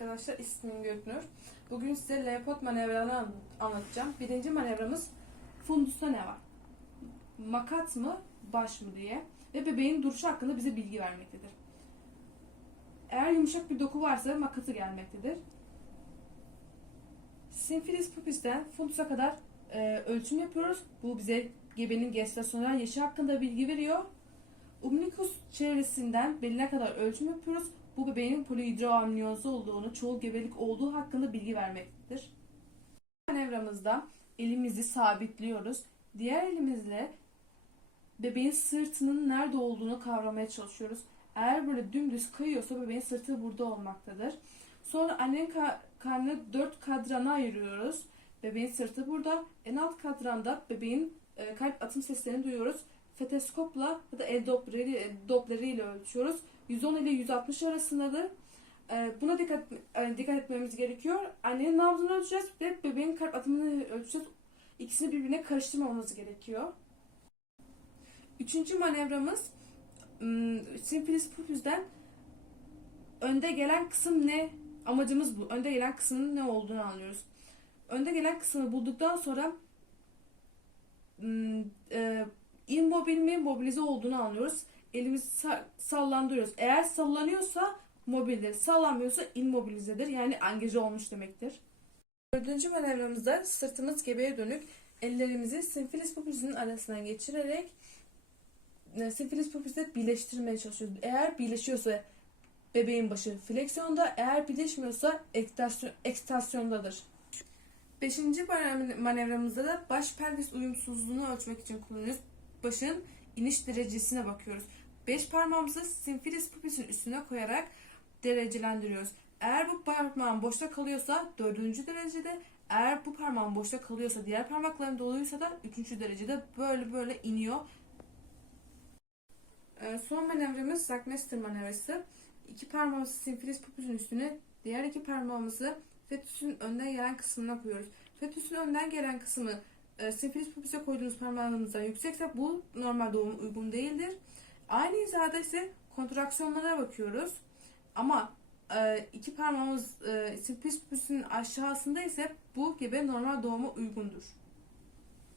Arkadaşlar ismim Göknur. Bugün size Leopold manevralarını an- anlatacağım. Birinci manevramız fundusta ne var? Makat mı, baş mı diye ve bebeğin duruşu hakkında bize bilgi vermektedir. Eğer yumuşak bir doku varsa makatı gelmektedir. Sinfilis pupisten fundusa kadar e, ölçüm yapıyoruz. Bu bize gebenin gestasyonel yaşı hakkında bilgi veriyor. Umbilicus çevresinden beline kadar ölçüm yapıyoruz. Bu bebeğin polihidroamniyozu olduğunu, çoğul gebelik olduğu hakkında bilgi vermektedir. Manevramızda elimizi sabitliyoruz. Diğer elimizle bebeğin sırtının nerede olduğunu kavramaya çalışıyoruz. Eğer böyle dümdüz kayıyorsa bebeğin sırtı burada olmaktadır. Sonra annenin ka- karnını dört kadrana ayırıyoruz. Bebeğin sırtı burada. En alt kadranda bebeğin e, kalp atım seslerini duyuyoruz. Feteskopla ya da el dopleri, dopleriyle ölçüyoruz. 110 ile 160 arasındadır. E, buna dikkat e, dikkat etmemiz gerekiyor. Annenin nabzını ölçeceğiz ve bebeğin kalp atımını ölçeceğiz. İkisini birbirine karıştırmamamız gerekiyor. Üçüncü manevramız ım, Simplice pupus'den önde gelen kısım ne? Amacımız bu. Önde gelen kısmın ne olduğunu anlıyoruz. Önde gelen kısmı bulduktan sonra ım, e, immobil mi mobilize olduğunu anlıyoruz. Elimizi sa- sallandırıyoruz. Eğer sallanıyorsa mobildir. Sallanmıyorsa immobilizedir. Yani angaje olmuş demektir. Dördüncü manevramızda sırtımız gebeğe dönük ellerimizi simfilis pupus'un arasından geçirerek e, simfilis pupus'la birleştirmeye çalışıyoruz. Eğer birleşiyorsa bebeğin başı fleksiyonda, eğer birleşmiyorsa ektasyon, ekstasyondadır. Beşinci mane- manevramızda da baş pelvis uyumsuzluğunu ölçmek için kullanıyoruz. Başın iniş derecesine bakıyoruz. Beş parmağımızı simfilis pupus'un üstüne koyarak derecelendiriyoruz. Eğer bu parmağın boşta kalıyorsa dördüncü derecede, eğer bu parmağın boşta kalıyorsa diğer parmakların doluysa da üçüncü derecede böyle böyle iniyor. Ee, Son manevramız Sackmaster manevrası. İki parmağımızı simfilis pupus'un üstüne, diğer iki parmağımızı fetüsün önden gelen kısmına koyuyoruz. Fetüsün önden gelen kısmı e, pupus'a koyduğunuz parmağınızdan yüksekse bu normal doğum uygun değildir. Aynı hizada ise kontraksiyonlara bakıyoruz. Ama e, iki parmağımız e, simfilis pupus'un aşağısında ise bu gebe normal doğuma uygundur.